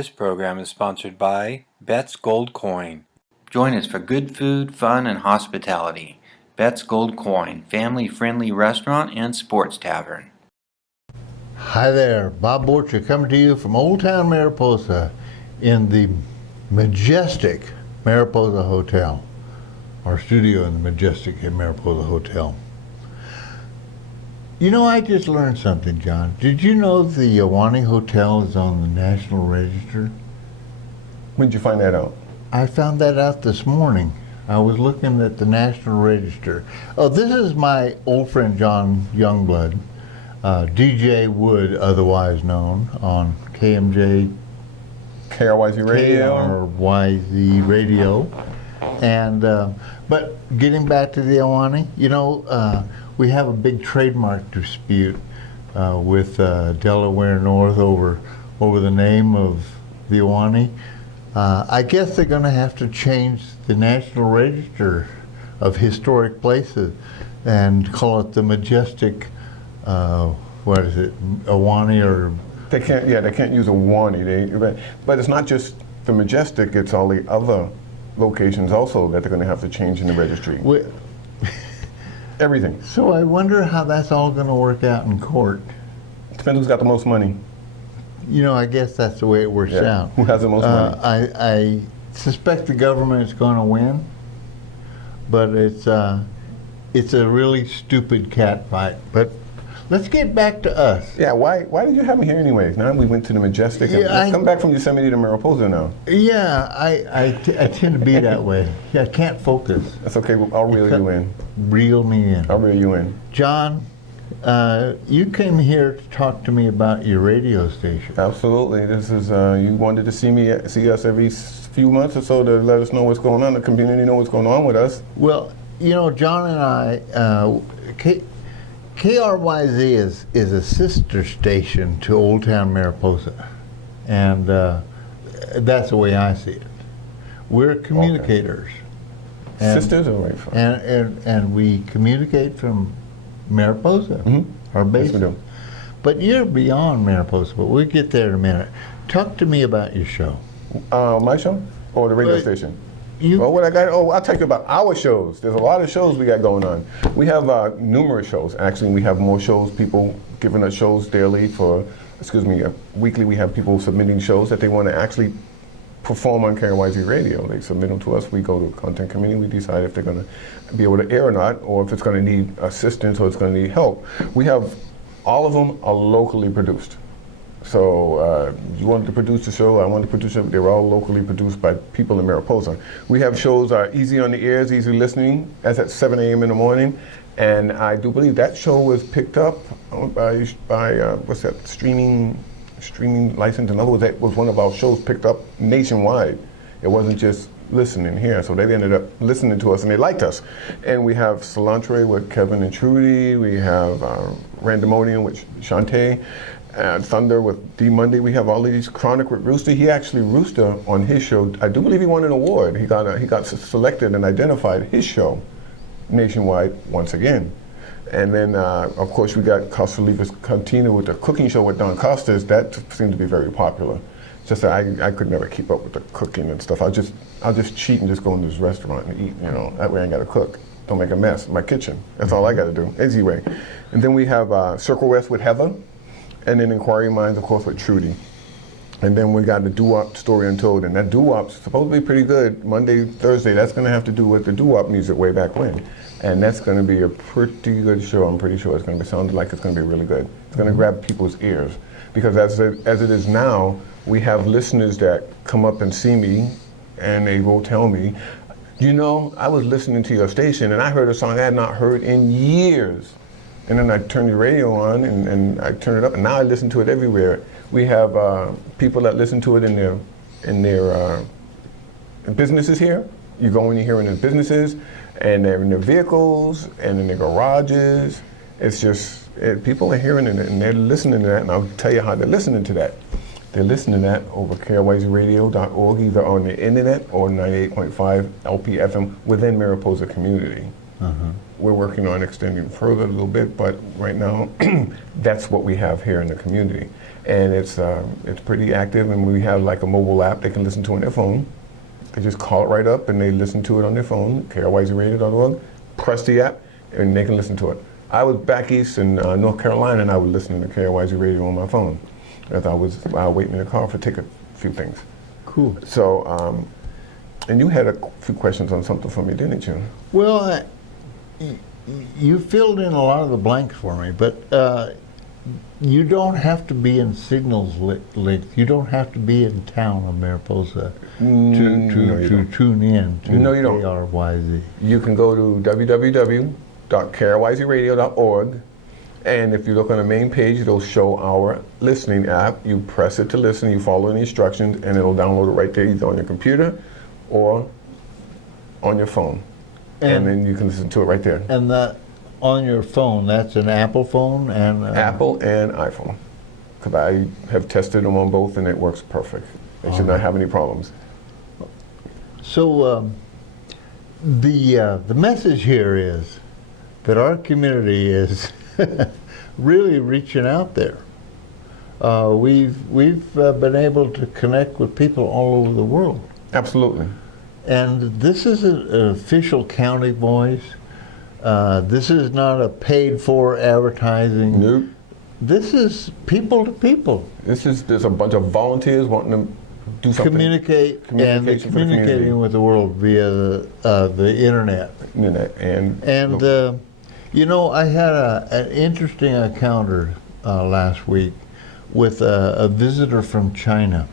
This program is sponsored by Bet's Gold Coin. Join us for good food, fun, and hospitality. Bet's Gold Coin, family-friendly restaurant and sports tavern. Hi there, Bob Borcher coming to you from Old Town Mariposa in the majestic Mariposa Hotel. Our studio in the majestic Mariposa Hotel. You know, I just learned something, John. Did you know the Ahwahnee Hotel is on the National Register? When did you find that out? I found that out this morning. I was looking at the National Register. Oh, this is my old friend Jon Youngblood, DJword, otherwise known on KMJ. KRYZ Radio. KRYZ Radio. And, but getting back to the Ahwahnee, you know, we have a big trademark dispute with Delaware North over the name of the Ahwahnee. I guess they're going to have to change the National Register of Historic Places and call it the majestic, what is it, Ahwahnee or... They can't use Ahwahnee. But it's not just the majestic, it's all the other locations also that they're going to have to change in the registry. Everything. So I wonder how that's all going to work out in court. Depends who's got the most money. You know, I guess that's the way it works out. Who has the most money? I suspect the government is going to win, but it's a really stupid cat fight. But let's get back to us. Yeah, why did you have me here anyways? Now we went to the majestic. Let's come back from Yosemite to Mariposa now. Yeah, I tend to be that way. Yeah, I can't focus. That's okay. I'll reel you in. Reel me in. I'll reel you in. John, you came here to talk to me about your radio station. Absolutely. This is you wanted to see us every few months or so to let us know what's going on. The community know what's going on with us. Well, you know, John and I, KRYZ is a sister station to Old Town Mariposa, and that's the way I see it. We're communicators. Okay. Sisters or right? And we communicate from Mariposa, our base. Yes, we do. But you're beyond Mariposa, but we'll get there in a minute. Talk to me about your show. My show? Or the radio station? What I got? I'll tell you about our shows. There's a lot of shows we got going on. We have numerous shows. Actually, we have more shows, people giving us shows daily weekly we have people submitting shows that they want to actually perform on KRYZ Radio. They submit them to us. We go to the content committee. We decide if they're going to be able to air or not, or if it's going to need assistance or it's going to need help. We have, all of them are locally produced. So you wanted to produce the show, I wanted to produce it. They were all locally produced by people in Mariposa. We have shows easy on the ears, easy listening. That's at 7 a.m. in the morning. And I do believe that show was picked up by what's that, streaming license. In other words, that was one of our shows picked up nationwide. It wasn't just listening here. So they ended up listening to us and they liked us. And we have Cilantro with Kevin and Trudy. We have Randemonium with Shantae. Thunder with D Monday. We have all these. Chronic with Rooster. He actually, Rooster, on his show, I do believe he won an award. He got selected and identified his show nationwide once again. And then, of course, we got Costa Libres Cantina with the cooking show with Don Costas. That seemed to be very popular. Just that I could never keep up with the cooking and stuff. I'll just cheat and just go into this restaurant and eat. You know, that way I ain't got to cook. Don't make a mess in my kitchen. That's all I got to do. Easy way. And then we have Circle West with Heather. And then Inquiry Minds, of course, with Trudy. And then we got the doo-wop Story Untold, and that doo-wop's supposed to be pretty good. Monday, Thursday, that's going to have to do with the doo-wop music way back when. And that's going to be a pretty good show. I'm pretty sure it's going to be sounding like it's going to be really good. It's going to grab people's ears. Because as it is now, we have listeners that come up and see me, and they will tell me, you know, I was listening to your station, and I heard a song I had not heard in years. And then I turn the radio on and I turn it up, and now I listen to it everywhere. We have people that listen to it in their businesses here. You go in here in their businesses, and they're in their vehicles, and in their garages. It's just, people are hearing it, and they're listening to that, and I'll tell you how they're listening to that. They're listening to that over KRYZradio.org, either on the internet or 98.5 LPFM within Mariposa community. We're working on extending further a little bit, but right now, that's what we have here in the community. And it's pretty active, and we have like a mobile app they can listen to on their phone. They just call it right up, and they listen to it on their phone, KRYZ-Radio.org, press the app, and they can listen to it. I was back east in North Carolina, and I was listening to KRYZ Radio on my phone as I was waiting in the car to take a few things. Cool. So, and you had a few questions on something for me, didn't you? Well, you filled in a lot of the blanks for me, but you don't have to be in signals length. You don't have to be in town of Mariposa to tune in to KRYZ. You can go to www.KRYZradio.org, and if you look on the main page, it'll show our listening app. You press it to listen, you follow the instructions, and it'll download it right there, either on your computer or on your phone. And then you can listen to it right there. And that on your phone, that's an Apple phone and Apple and iPhone, because I have tested them on both and it works perfect. It should not have any problems. So the message here is that our community is really reaching out there. We've been able to connect with people all over the world. Absolutely. And this isn't an official county voice. This is not a paid-for advertising. Nope. This is people to people. There's a bunch of volunteers wanting to do something. Communicating with the world via the internet. And you know, I had an interesting encounter last week with a visitor from China.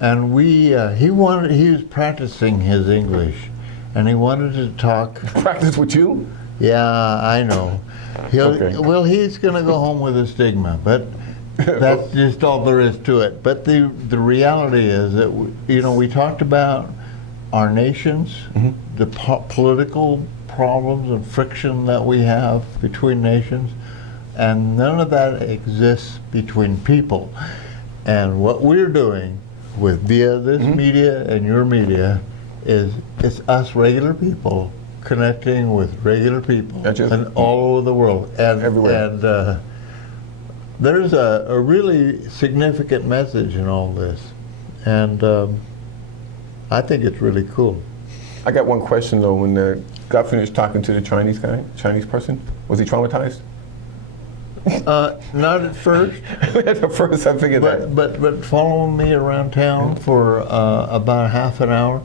And he was practicing his English, and he wanted to talk. Practice with you? Yeah, I know. Okay. Well, he's going to go home with a stigma, but that's just all there is to it. But the reality is that we talked about our nations, the political problems and friction that we have between nations, and none of that exists between people. And what we're doing via this media and your media is it's us regular people connecting with regular people and all over the world and everywhere. And there's a really significant message in all this, and I think it's really cool. I got one question though. When got finished talking to the Chinese person, was he traumatized? Not at first. At first, I figured that. But following me around town for about half an hour,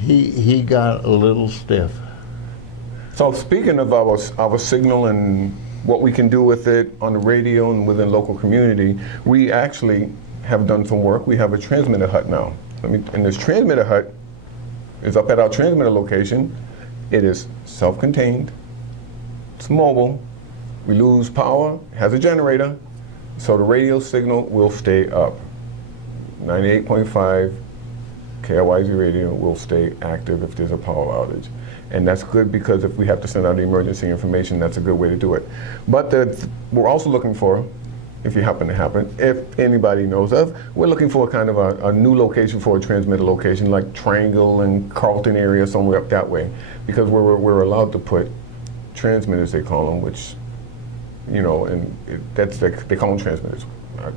he got a little stiff. So speaking of our signal and what we can do with it on the radio and within local community, we actually have done some work. We have a transmitter hut now. And this transmitter hut is up at our transmitter location. It is self-contained. It's mobile. We lose power, has a generator, so the radio signal will stay up. 98.5 KRYZ radio will stay active if there's a power outage. And that's good because if we have to send out emergency information, that's a good way to do it. But we're also looking for, if it happen to happen, if anybody knows of, we're looking for kind of a new location for a transmitter location, like Triangle and Carlton area, somewhere up that way. Because we're allowed to put transmitters, they call them, which, and they call them transmitters.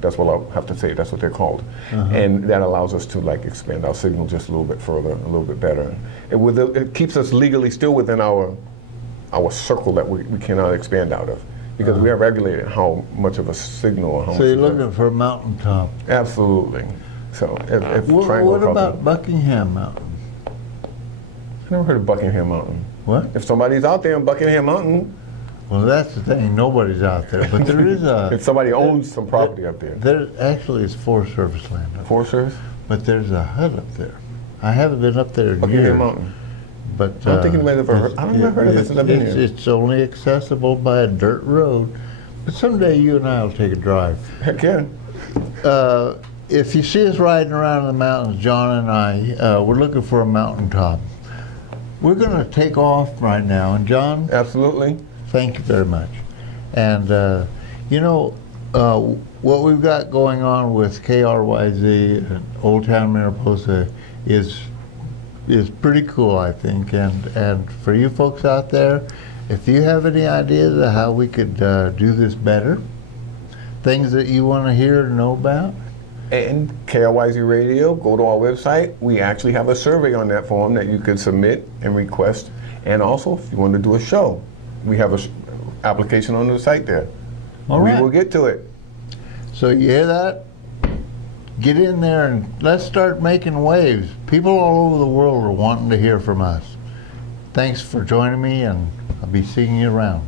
That's what I'll have to say. That's what they're called, and that allows us to expand our signal just a little bit further, a little bit better. It keeps us legally still within our circle that we cannot expand out of, because we are regulated how much of a signal. Or how so much you're looking for a mountaintop. Absolutely. So what about Buckingham Mountain? I never heard of Buckingham Mountain. What? If somebody's out there in Buckingham Mountain. Well, that's the thing. Nobody's out there, but there is a. If somebody owns some property up there. There actually is Forest Service land. Forest Service? But there's a hut up there. I haven't been up there in Buckingham years. Mountain. But I don't think anybody's ever heard. I've never heard of this since I've been here. It's only accessible by a dirt road. But someday you and I will take a drive. Heck yeah. If you see us riding around in the mountains, John and I, we're looking for a mountaintop. We're going to take off right now, and John. Absolutely. Thank you very much. And what we've got going on with KRYZ and Old Town Mariposa is is pretty cool, I think. And for you folks out there, if you have any ideas of how we could do this better, things that you want to hear or know about, and KRYZ Radio, go to our website. We actually have a survey on that form that you could submit and request. And also, if you want to do a show, we have an application on the site there. All right. We will get to it. So you hear that? Get in there and let's start making waves. People all over the world are wanting to hear from us. Thanks for joining me, and I'll be seeing you around.